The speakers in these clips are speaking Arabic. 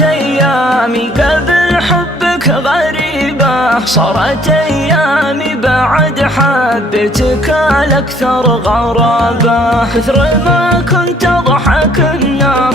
أيامي قبل حبك غريبة، صارت أيامي بعد حبتك الأكثر غرابة. كثر ما كنت أضحك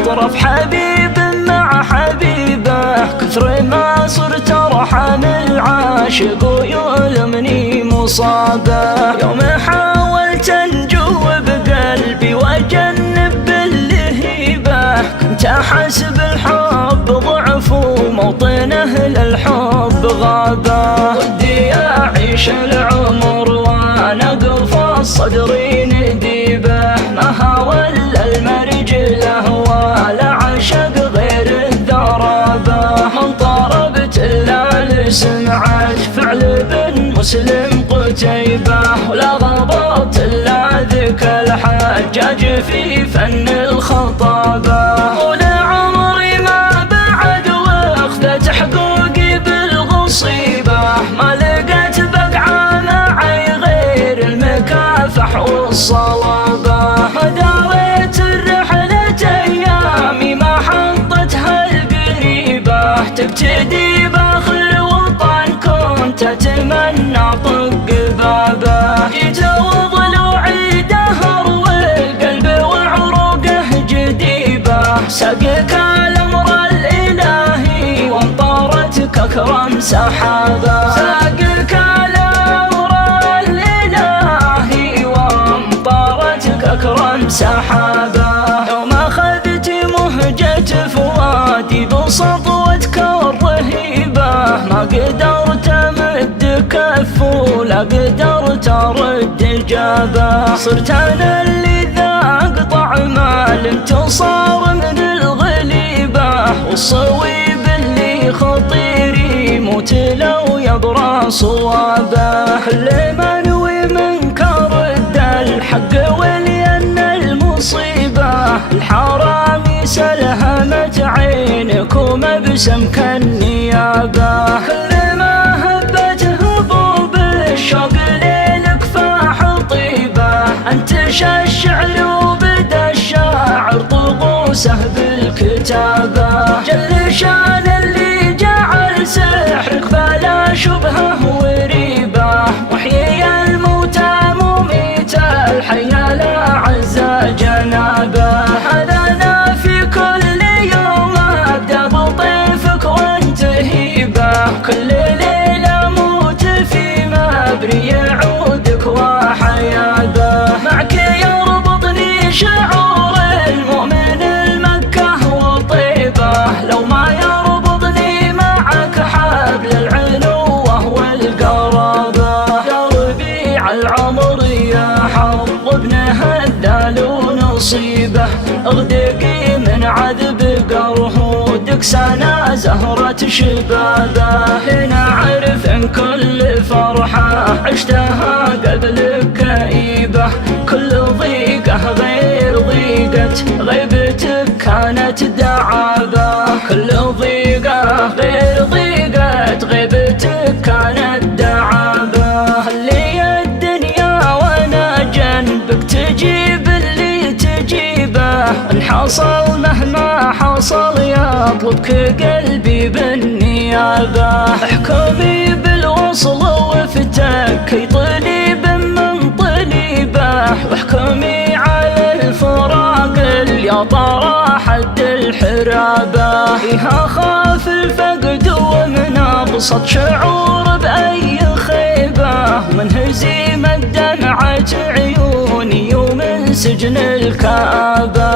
طرف حبيب مع حبيبه، كثر ما صرت أرحم العاشق ويؤلمني مصابه. يوم حاولت أنجو بقلبي وأجنب باللهيبة، كنت أحسب الحب ضعف وموطنه للحب غابة. ودي أعيش العمر وأنا قفص صدري نديبه، ما هوى إلا المرجله ولا عشق غير الذرابة. من طربت إلا لسمعت فعل بن مسلم قتيبة، ولا غضبت إلا ذك الحجاج في فن الخطابة. ولعمري ما بعد واخذت حقوقي بالغصيبة، ما لقيت بقعة معي غير المكافح والصلابة. داريت الرحلة أيامي ما حطتها القريبة، تبتدي باخر وطن كنت أتمنى طق بابه. جيت وضلوعي دهر والقلب وعروقه جديبة، سقك الأمر الإلهي وامطرتك أكرم سحابة. سقك الأمر الإلهي وامطرتك أكرم سحابة. يوم أخذت مهجة فؤادي بسطوتك الرهيبة، ما قدرت أمد كف ولا قدرت أرد إجابة. صرت أنا اللي ذاق طعم الانتصار من الغليبة، والصويب اللي خطيري موت لو يبرى صوابه. كل ما نوي منك رد الحق ولين المصيبة، الحرامي سلهمت عينك ومبسم كالنيابة. كل ما هبت هبوب الشوق ليلك فاح طيبة، انتشى الشعر وبدا الشاعر طقوسه بالكتابة. جل شان اللي جعل سحرك بلا شبهه وريبة، وحيي الموتى مميت الحيا لا عز جنابه. هذا انا في كل يوم ابدا بطيفك وانتهي به، كل ليله موت في مبري يعودك وحيابه. معك يربطني شعور المؤمن المكه وطيبه، لو ما يربطني معك حبل العنوه والقرابه. يا ربيع العمر يا حظ ابن هذال ونصيبه، اغدقي من عذب قرهودك سنة زهرة شبابه. هنا عرف ان كل فرحة عشتها قبلك كئيبة، كل ضيقة غير ضيقة غيبتك كانت دعابة. كل ضيقة غير ضيقة غيبتك كانت دعابة. خلي الدنيا وانا جنبك تجيب اللي تجيبه، ان حصل مهما حصل يطلبك قلبي بالنيابة. احكمي بالوصل وفتك طليب من طليبه، واحكمي على الفراق يا طرى حد الحرابة. فيها خاف الفقد ومن ابسط شعور باي خيبة، من هزيمة دمعة عيوني ومن سجن الكآبة.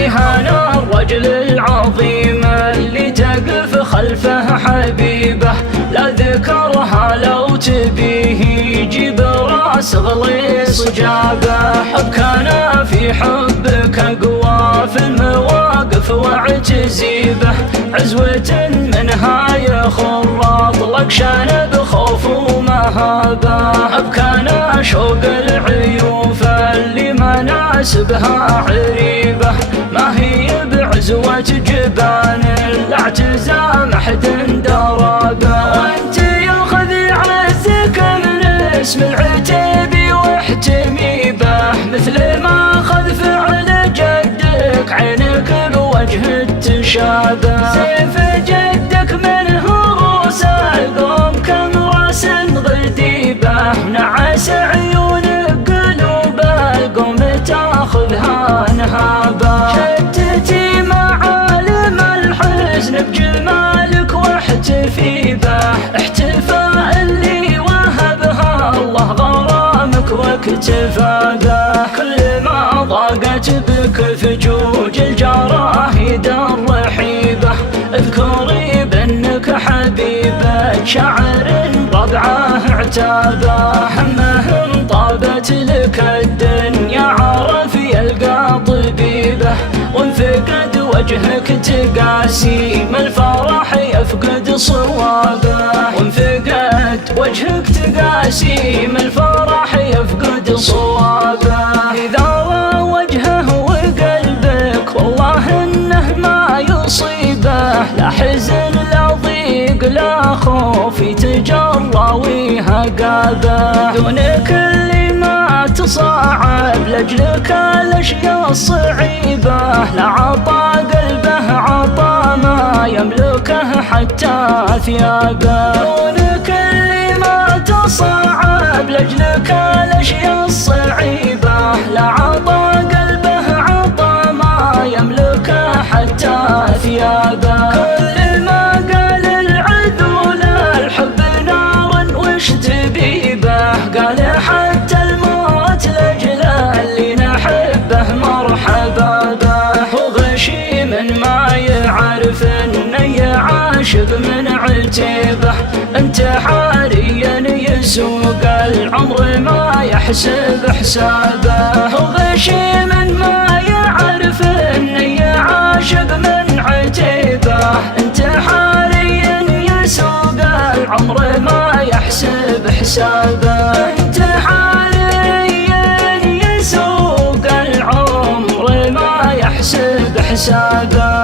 إهانة الرجل العظيم اللي تقف خلفه حبيبه، لا ذكرها لو تبيه يجيب راس غليص جابه. حبك أنا في حبك أقوى في المواقف واعتزيبه، عزوة منها يخرط لك شنب خوف ومهابه. حبك أنا شوق العيوف اللي يحاسبها عريبة، ما هي بعزوة جبان لا اعتزام أحد درابه. وانت ياخذ عزك من اسم العتيب واحتمي به، مثل ما أخذ فعل جدك عينك بوجه التشابه. سيف جدك منه روس القوم كم راس غديبه، نعس عيون قلوب القوم تاخذها نهابه. شتتي معالم الحزن بجمالك واحتفي به، احتفاء اللي وهبها الله غرامك واكتفى به. كل ما ضاقت بك فجوج الجراهيد الرحيبة، اذكري بانك حبيبة شاعر ربعه اعتابه. همه طابت لك الدنيا عرف يلقى طبيبه، وانفقد وجهك تقاسي ما الفرح يفقد صوابه. وانفقد وجهك تقاسي ما الفرح يفقد صوابه. إذا رأى وجهه وقلبك والله إنه ما يصيبه، لا حزن لا ضيق لا خوف يتجرى ويهقابه. دونك اللي ما تصاعب لأجلك الأشياء الصعيبة، لا عطى قلبه عطى ما يملكه حتى ثيابه. دونك اللي ما تصاعب لأجلك الأشياء الصعيبة، لا عطى قلبه عطى ما يملكه حتى ثيابه. كل ما قال العذول الحب نار وش تبيبه، قال حتى الموت لأجل اللي نحبه مرحبا به. وغشي من ما يعرف انه يعاشق من عتيبه، انت حاليا يسوق العمر ما يحسب حسابه. وغشي من ما يعرف انه يعاشق من عتيبه، انت حاليا يسوق العمر ما يحسب حسابه. انت حاليا يسوق العمر ما يحسب حسابه.